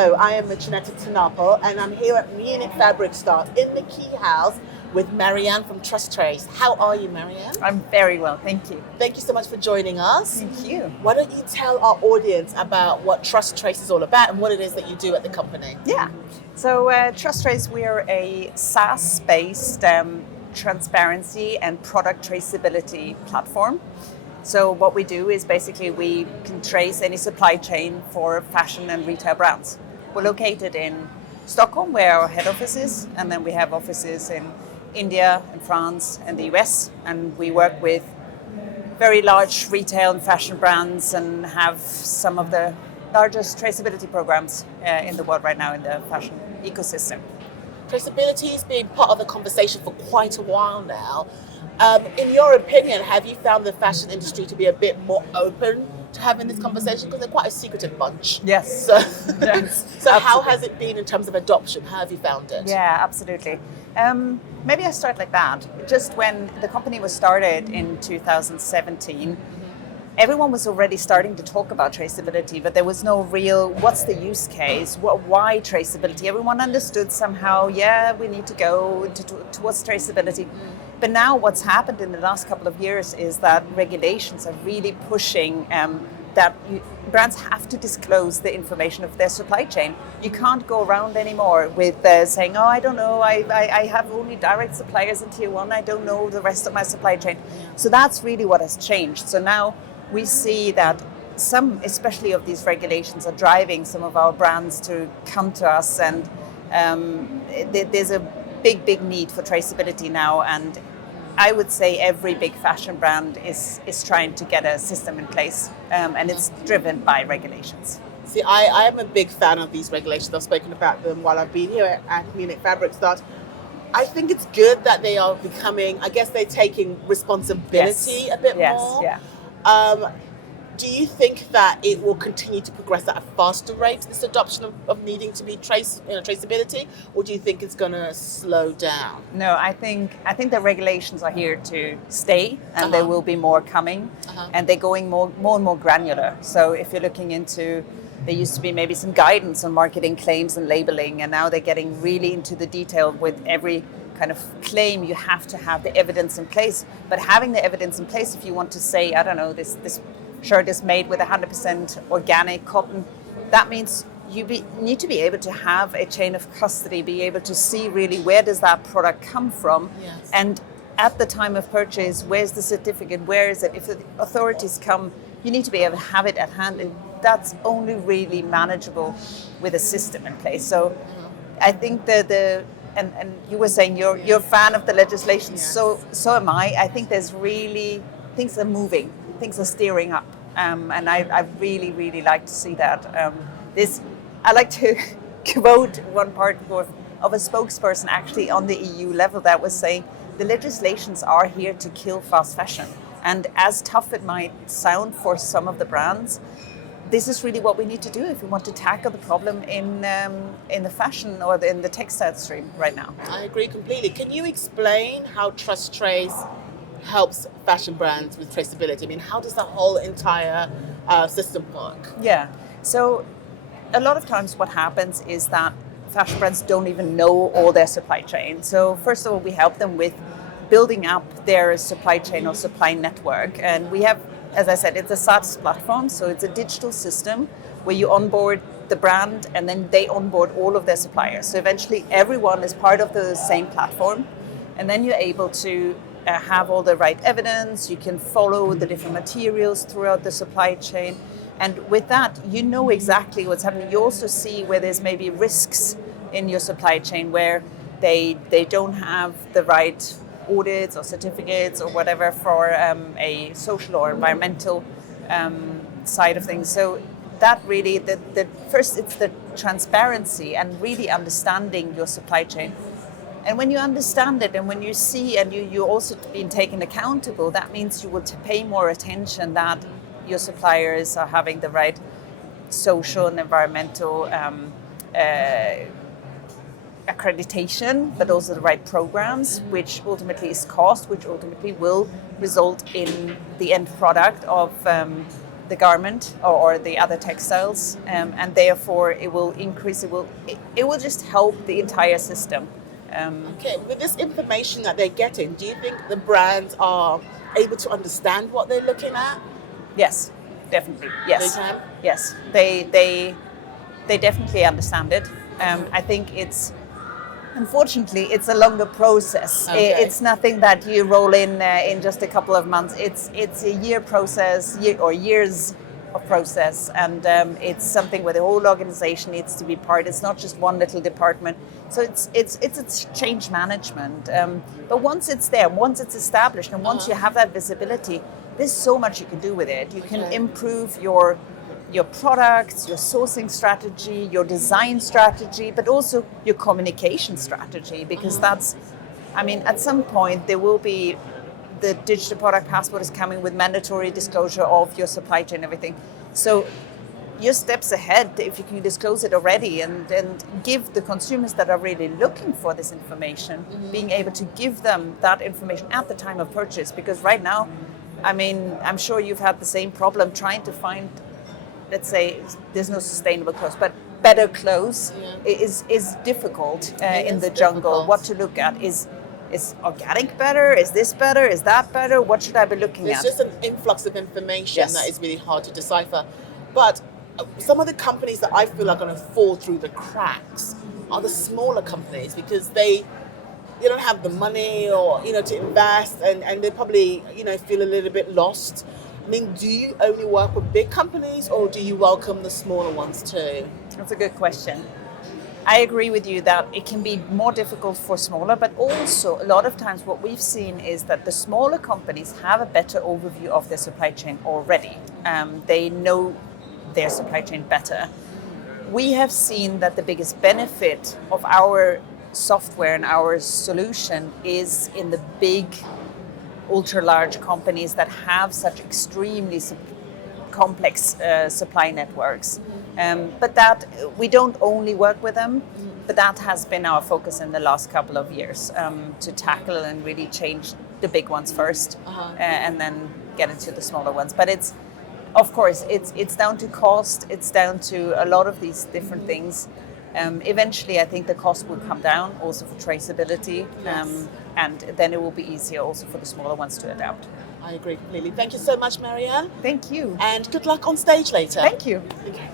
Hello, I am Muchaneta to Napel, and I'm here at Munich Fabric Start in the Key House with Marianne from Trustrace. How are you, Marianne? I'm very well, thank you. Thank you so much for joining us. Thank you. Why don't you tell our audience about what Trustrace is all about and what it is that you do at the company? Yeah. So Trustrace, we are a SaaS-based transparency and product traceability platform. So what we do is basically we can trace any supply chain for fashion and retail brands. We're located in Stockholm, where our head office is, and then we have offices in India and France and the US, and we work with very large retail and fashion brands and have some of the largest traceability programs in the world right now in the fashion ecosystem. Traceability has been part of the conversation for quite a while now. In your opinion, have you found the fashion industry to be a bit more open to having this conversation? Because they're quite a secretive bunch. Yes. So, Yes, so how has it been in terms of adoption? How have you found it? Yeah, absolutely. Maybe I start like that. Just when the company was started in 2017, everyone was already starting to talk about traceability, but there was no real, what's the use case? Why traceability? Everyone understood somehow, yeah, we need to go towards traceability. But now what's happened in the last couple of years is that regulations are really pushing that brands have to disclose the information of their supply chain. You can't go around anymore with saying, oh, I don't know, I have only direct suppliers in tier one, I don't know the rest of my supply chain. So that's really what has changed. So now we see that some, especially of these regulations, are driving some of our brands to come to us, and there's a big need for traceability now, and I would say every big fashion brand is trying to get a system in place, and it's driven by regulations. See, I am a big fan of these regulations. I've spoken about them while I've been here at Munich Fabric Start. I think it's good that they are becoming, I guess they're taking responsibility a bit more. Yeah. Do you think that it will continue to progress at a faster rate, this adoption of needing to be traceability, or do you think it's going to slow down? No, I think the regulations are here to stay, and there will be more coming, and they're going more and more granular. So if you're looking into, there used to be maybe some guidance on marketing claims and labeling, and now they're getting really into the detail with every kind of claim. You have to have the evidence in place, but having the evidence in place, if you want to say, I don't know, this shirt is made with 100% organic cotton, that means you need to be able to have a chain of custody, be able to see really where does that product come from, and at the time of purchase, where's the certificate, where is it? If the authorities come, you need to be able to have it at hand, and that's only really manageable with a system in place. So I think and you were saying you're a fan of the legislation, so am I. I think there's really, things are moving, things are steering up, and I really like to see that. I like to quote one part of a spokesperson actually on the EU level that was saying the legislations are here to kill fast fashion, and as tough it might sound for some of the brands, this is really what we need to do if we want to tackle the problem in the fashion or in the textile stream right now. I agree completely. Can you explain how Trustrace helps fashion brands with traceability? I mean, how does the whole entire system work? Yeah, so a lot of times what happens is that fashion brands don't even know all their supply chain. So first of all, we help them with building up their supply chain or supply network. And we have, as I said, it's a SaaS platform, so it's a digital system where you onboard the brand and then they onboard all of their suppliers. So eventually everyone is part of the same platform, and then you're able to have all the right evidence, you can follow the different materials throughout the supply chain, and with that you know exactly what's happening. You also see where there's maybe risks in your supply chain where they don't have the right audits or certificates or whatever for a social or environmental side of things. So that really, the first, it's the transparency and really understanding your supply chain. And when you understand it and when you see and you also being taken accountable, that means you will pay more attention that your suppliers are having the right social and environmental accreditation, but also the right programs, which ultimately is cost, which ultimately will result in the end product of the garment or the other textiles, and therefore it will increase. It will just help the entire system. Okay, with this information that they're getting, do you think the brands are able to understand what they're looking at? Yes, definitely. Yes, They can? yes, they definitely understand it. I think unfortunately it's a longer process. Okay. It's nothing that you roll in just a couple of months. It's a year process, or years of process, and it's something where the whole organization needs to be part. It's not just one little department. So it's change management. But once it's there, once it's established, and once you have that visibility, there's so much you can do with it. You can improve your products, your sourcing strategy, your design strategy, but also your communication strategy, because at some point there will be the digital product passport is coming with mandatory disclosure of your supply chain, everything. So you're steps ahead if you can disclose it already and give the consumers that are really looking for this information, being able to give them that information at the time of purchase. Because right now, I'm sure you've had the same problem trying to find, let's say, there's no sustainable clothes, but better clothes is difficult in the jungle. Difficult. What to look at is organic better? Is this better? Is that better? What should I be looking at? It's just an influx of information Yes. that is really hard to decipher. But some of the companies that I feel are going to fall through the cracks are the smaller companies, because they don't have the money or to invest, and they probably feel a little bit lost. Do you only work with big companies, or do you welcome the smaller ones too? That's a good question. I agree with you that it can be more difficult for smaller, but also a lot of times what we've seen is that the smaller companies have a better overview of their supply chain already. They know their supply chain better. We have seen that the biggest benefit of our software and our solution is in the big, ultra large companies that have such extremely complex supply networks. But that we don't only work with them, but that has been our focus in the last couple of years, to tackle and really change the big ones first, and then get into the smaller ones. But of course, it's down to cost. It's down to a lot of these different things. Eventually, I think the cost will come down also for traceability, and then it will be easier also for the smaller ones to adapt. I agree completely. Thank you so much, Marianne. Thank you. And good luck on stage later. Thank you. Okay.